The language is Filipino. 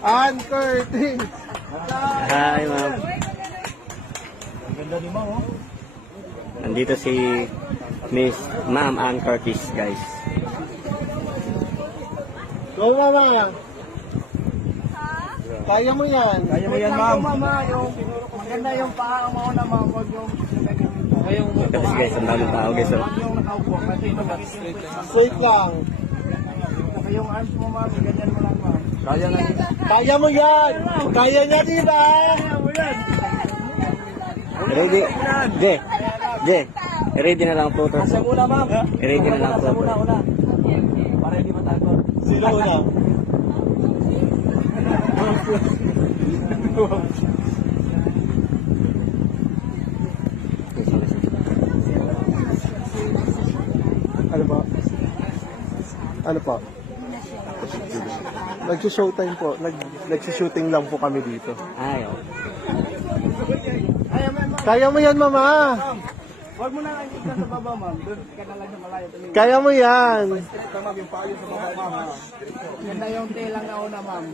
Ann Curtis. Hi, ma'am. Ang ganda ni Ma'am, oh. Nandito si Miss Ma'am Ann Curtis, guys. Go, Mama. Kaya mo yan. Kaya mo yan, ma'am. Yung maganda yung paa mo na, ma'am. Huwag yung Tapos guys, ang daming tao, guys. Oh. yung nakaupo. Kasi Straight lang. yung arms mo, ma'am. Ganyan mo lang, ma'am. Kaya nga. Kaya mo yan. Kaya niya, di ba? Kaya mo yan. Ready? Ready na lang po to. Sa una, ma'am. Ready na lang po. Sa una. Para hindi matagod. Sino una? Ano ba? Ano pa? Nag-showtime po. Nag-shooting lang po kami dito. Ay, oh. Kaya mo yan, Mama. Huwag mo na lang ikita sa baba, ma'am. Doon ka na lang sa malayo. Kaya mo yan. Ito, ma'am, yung payo sa baba, ma'am. Ganda yung tail lang na una, ma'am.